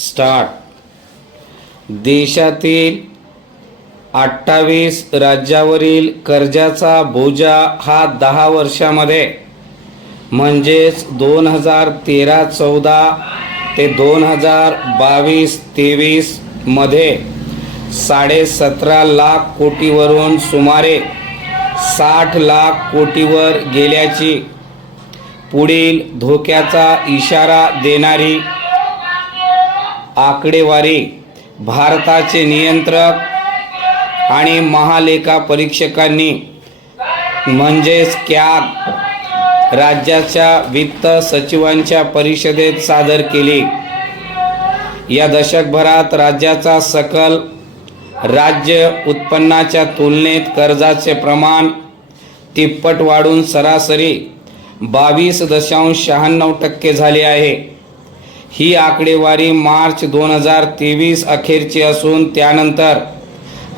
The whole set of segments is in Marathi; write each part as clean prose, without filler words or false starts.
स्टार्ट। देशातील 28 राज्यावरील कर्जाचा बोजा हा 10 वर्षामध्ये म्हणजेच 2013-14 ते 2022-23 मध्ये 17.5 लाख कोटीवरून सुमारे 60 लाख कोटीवर गेल्याची पुढील धोक्याचा इशारा देणारी आकडेवारी भारताचे नियंत्रक आणि महालेखा परीक्षकांनी म्हणजेच कॅग राज्याच्या वित्त सचिवांच्या परिषदेत सादर केली। या दशकभरात राज्याचा सकल राज्य उत्पन्नाच्या तुलनेत कर्जाचे प्रमाण तिप्पट वाढून सरासरी 22.96% झाले आहे। ही आकडेवारी मार्च 2023 अखेरची असून त्यानंतर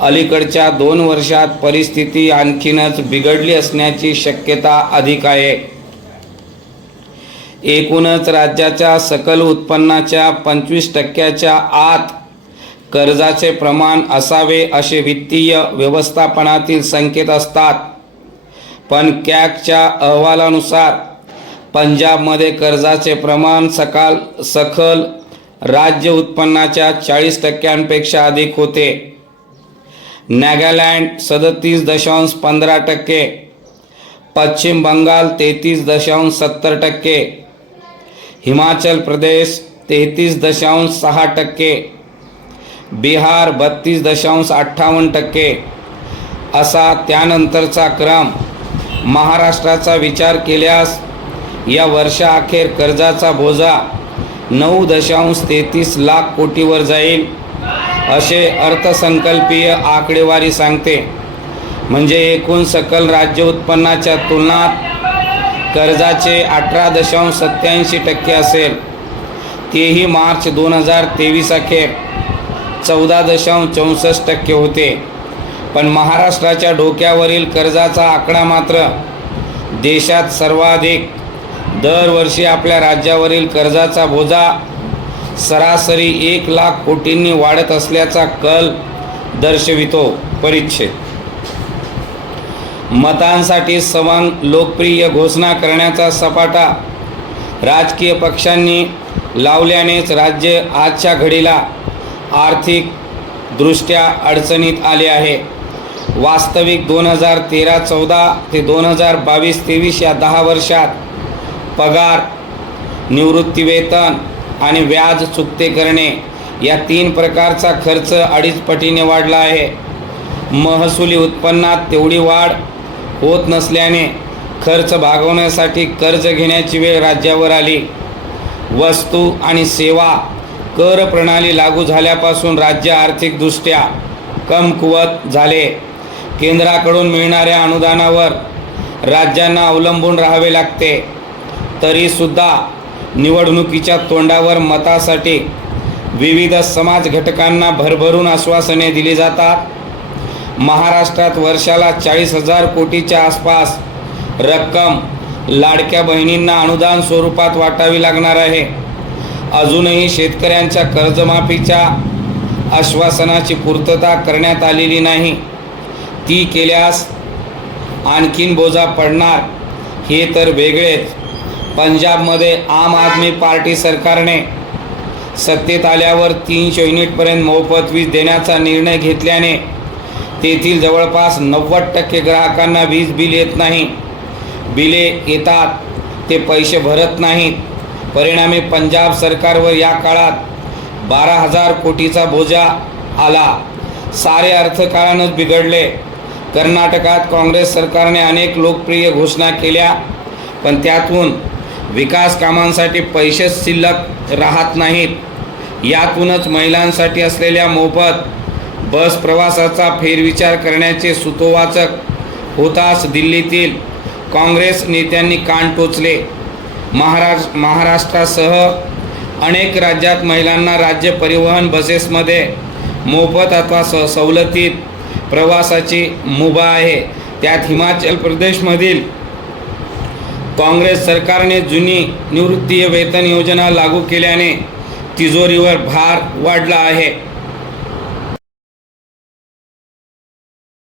अलीकडच्या 2 वर्षात परिस्थिती आणखीनच बिघडली असण्याची शक्यता अधिक आहे। एकूणच राज्याच्या सकल उत्पन्नाच्या 25% आत कर्जाचे प्रमाण असावे असे वित्तीय व्यवस्थापनातील संकेत असतात, पण कॅगच्या अहवालानुसार पंजाबमध्ये कर्जाचे प्रमाण सकल राज्य उत्पन्नाच्या 40% अधिक होते। नागालँड 37.15%, पश्चिम बंगाल 33.70%, हिमाचल प्रदेश 33.6%, बिहार 32.58% असा त्यानंतरचा क्रम। महाराष्ट्राचा विचार केल्यास या वर्षाअखेर कर्जाचा बोजा 9.33 लाख कोटीवर जाईल असे अर्थसंकल्पीय आकडेवारी सांगते। म्हणजे एकूण सकल राज्य उत्पन्नाच्या तुलनात कर्जाचे 18.87% असेल, तेही मार्च 2023 अखेर 14.64% होते। पण महाराष्ट्राच्या डोक्यावरील कर्जाचा आकडा मात्र देशात सर्वाधिक। दरवर्षी आपल्या राज्यावरील कर्जाचा बोजा सरासरी 1 लाख कोटींनी वाढत असल्याचा कल दर्शवितो। परिच्छेद मतांसाठी सवंग लोकप्रिय घोषणा करण्याचा सपाटा राजकीय पक्षांनी लावल्यानेच राज्य आजच्या घडीला आर्थिक दृष्ट्या अडचणीत आले आहे। वास्तविक 2013-14 ते 2022-23 या 10 वर्षात पगार, निवृत्तीवेतन आणि व्याज चुकते करणे या 3 प्रकारचा खर्च 2.5 पटीने वाढला आहे। महसुली उत्पन्नात तेवढी वाढ होत नसल्याने खर्च भागवण्यासाठी कर्ज घेण्याची वेळ राज्यावर आली। वस्तू आणि सेवा कर प्रणाली लागू झाल्यापासून राज्य आर्थिकदृष्ट्या कमकुवत झाले। केंद्राकडून मिळणाऱ्या अनुदानावर राज्यांना अवलंबून राहावे लागते। तरीसुद्धा निवडणुकीच्या तोंडावर मतासाठी विविध समाज घटकांना भरभरून आश्वासने दिली जातात। महाराष्ट्रात वर्षाला 40,000 कोटीच्या आसपास रक्कम लाडक्या बहिणींना अनुदान स्वरूपात वाटावी लागणार आहे। अजूनही शेतकऱ्यांच्या कर्जमाफीच्या आश्वासनाची पूर्तता करण्यात आलेली नाही। ती केल्यास आणखीन बोजा पडणार हे तर वेगळेच। पंजाबमध्ये आम आदमी पार्टी सरकारने सत्तेत आल्यावर 300 युनिटपर्यंत मोफत वीज देण्याचा निर्णय घेतल्याने तेथील जवळपास 90% ग्राहकांना वीज बिल येत नाही। बिले येतात ते पैसे भरत नाहीत। परिणामी पंजाब सरकारवर या काळात 12,000 कोटीचा बोजा आला। सारे अर्थकारणच बिघडले। कर्नाटकात काँग्रेस सरकारने अनेक लोकप्रिय घोषणा केल्या, पण त्यातून विकास कामांसाठी पैसेच शिल्लक राहत नाहीत। यातूनच महिलांसाठी असलेल्या मोफत बस प्रवासाचा फेरविचार करण्याचे सूतोवाचक होताच दिल्लीतील काँग्रेस नेत्यांनी कान टोचले। महाराष्ट्रासह अनेक राज्यात महिलांना राज्य परिवहन बसेसमध्ये मोफत अथवा सवलतीत प्रवासाची मुभा आहे। त्यात हिमाचल प्रदेशमधील काँग्रेस सरकारने जुनी निवृत्तीय वेतन योजना लागू केल्याने तिजोरीवर भार वाढला आहे.